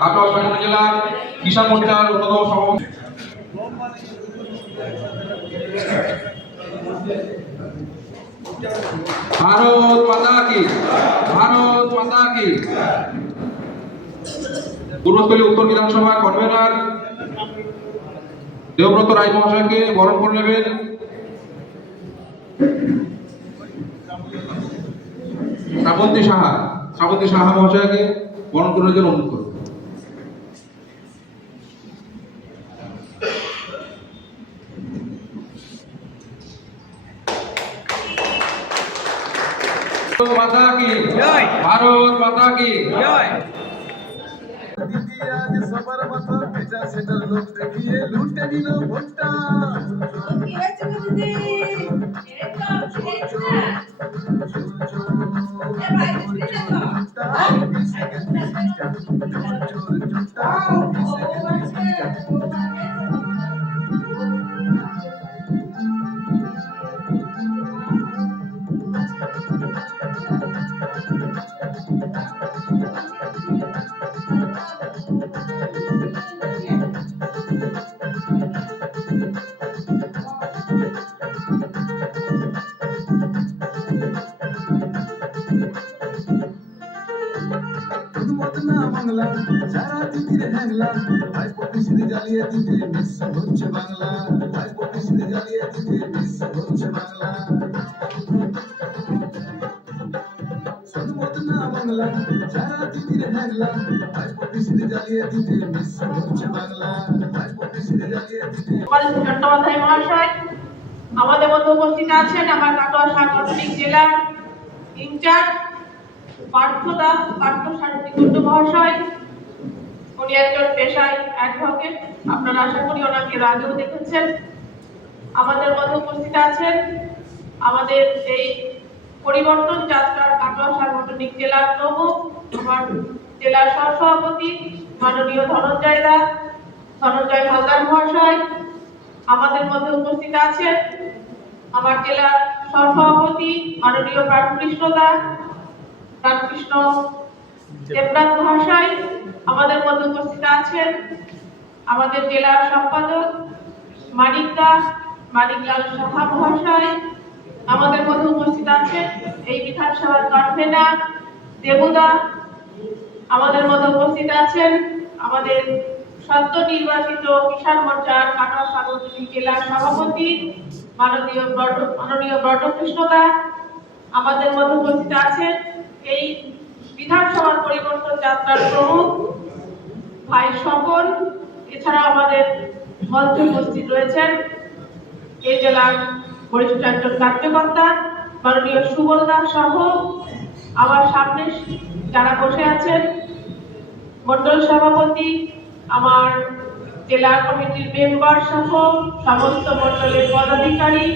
কাটোয়া সাংগঠনিক জেলা কিষাণ মোর্চার অন্যতম সভাপতি। ভারত মাতা কি, ভারত মাতা কি। পূর্বস্থলী উত্তর বিধানসভা কনভেনার দেবব্রত রায় মহাশয়কে বরণ করে নেবেন। শ্রাবন্তী সাহা মহাশয়কে বরণ করার জন্য অনুরোধ করব। মাতা কি জয়, ভারত মাতা কি জয়। সবার মাথা পিছা সেটার লোক দেখিয়ে লুটে নিল ভোটটা। বাংলা সারা পৃথিবীর হ্যাংলা ভাই প্রতিশ্রুতি জ্বালিয়ে দিতে বিশ্ব হচ্ছে বাংলা, ভাই প্রতিশ্রুতি জ্বালিয়ে দিতে বিশ্ব হচ্ছে বাংলা। সন্মত না বাংলা সারা পৃথিবীর হ্যাংলা ভাই প্রতিশ্রুতি জ্বালিয়ে দিতে বিশ্ব হচ্ছে বাংলা, ভাই প্রতিশ্রুতি জ্বালিয়ে দিতে। চট্টোপাধ্যায় মহাশয় আমাদের মধ্যে উপস্থিত আছেন আমার কাটোয়া সাংগঠনিক জেলার ইনচার্জ পার্থ সারথী কুণ্ডু মহাশয়। উনি একজন পেশায় অ্যাডভোকেট, আপনারা আশা করি ওনাকে আগেও দেখেছেন। আমাদের মধ্যে উপস্থিত আছেন আমাদের এই পরিবর্তন যাত্রার কাটোয়া সাংগঠনিক জেলার প্রমুখ, আমার জেলার সহসভাপতি মাননীয় ধনঞ্জয় হালদার মহাশয়। আমাদের মধ্যে উপস্থিত আছেন আমার জেলার সহসভাপতি মাননীয় প্রাণকৃষ্ণ দেবনাথ মহাশয়। আমাদের মধ্যে উপস্থিত আছেন আমাদের জেলার সম্পাদক মানিকলাল সাহা মহাশয়। আমাদের মধ্যে উপস্থিত আছেন এই বিধানসভার কনভেনার দেবুদা। আমাদের মধ্যে উপস্থিত আছেন আমাদের সদ্য নির্বাচিত কিষাণ মোর্চার কাটোয়া সাংগঠনিক জেলার সভাপতি মাননীয় ব্রতকৃষ্ণদা। আমাদের মধ্যে উপস্থিত আছেন এই বিধানসভার পরিবর্তন যাত্রার প্রমুখ ভাই স্বপন। এছাড়া আমাদের মঞ্চে উপস্থিত রয়েছেন এই জেলার বরিষ্ঠ একজন কার্যকর্তা মাননীয় সুবল দাস সহ আমার সামনে যারা বসে আছেন মন্ডল সভাপতি, আমার জেলা কমিটির মেম্বার সহ সমস্ত মন্ডলের পদাধিকারী,